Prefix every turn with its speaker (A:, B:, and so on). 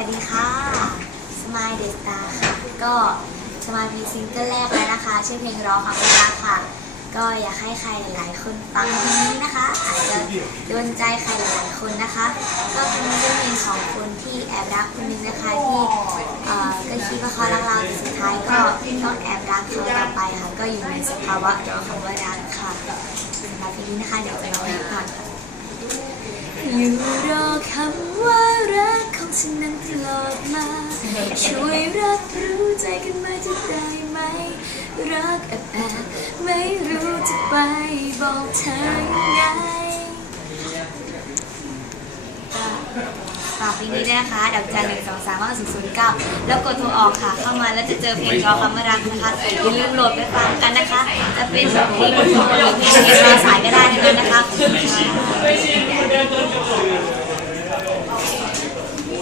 A: วัสดีค่ะ สมายเดสตาค่ะ ก็สมายมีซิงเกิลแรกแล้วนะคะ ชื่อเพลงร้องของรักค่ะ ก็อยากให้ใครหลายๆ คนฟังเพลงนี้นะคะ อาจจะโดนใจใครหลายๆคนนะคะ ก็เป็นเรื่องเพลงของคนที่แอบรักคนนึงนะคะที่เอ่อก็คิดว่าเขารักเราแต่สุดท้ายก็ต้องแอบรักเขาต่อไปค่ะ ก็อยู่ในสภาวะรอคำว่ารักค่ะสำหรับเพลงนี้นะคะเดี๋ยวจะร้องให้ฟังค่ะอยู่รอคำ ช่วยรับรู้ใจกันมาจะได้ไหม รักแอบแอบไม่รู้จะไปบอกเธอยังไงก็ฝากเพลงนี้ด้วยนะคะดอกจันหนึ่งสองสามห้าศูนย์ศูนย์เก้าแล้วกดโทรออกค่ะ เข้ามาแล้วจะเจอเพลงรอคำว่ารักนะคะอย่าลืมโหลดไปฟังกันนะคะ จะเป็นเพลงของเพลงรอสายก็ได้ทั้งนั้นะคะ